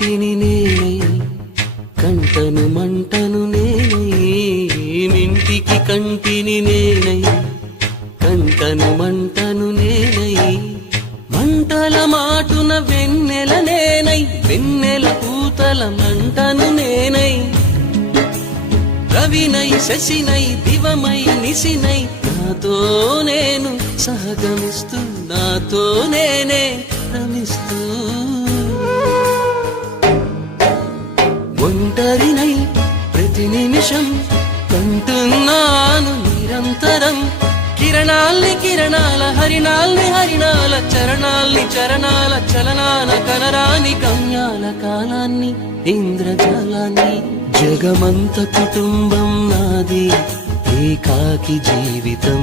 ఇంటిని నేనై కంటను మంటను నేనై ఇంటికి కంటిని నేనై కంటను మంటను నేనై మంటల మాటున వెన్నెల నేనై వెన్నెల పూతల మంటను నేనై రవినై శశినై దివమై నిశినై నాతో నేను సహగమిస్తూ నాతో నేనే రమిస్తూ ఒంటరినై ప్రతి నిమిషం కంటున్నాను నిరంతరం కిరణాల్ని కిరణాల హరిణాల్ని హరిణాల చరణాల్ని చరణాల చలనాల కనరాని గమ్యాల కాలాన్ని ఇంద్రజాలాన్ని జగమంత కుటుంబం నాది ఏకాకి జీవితం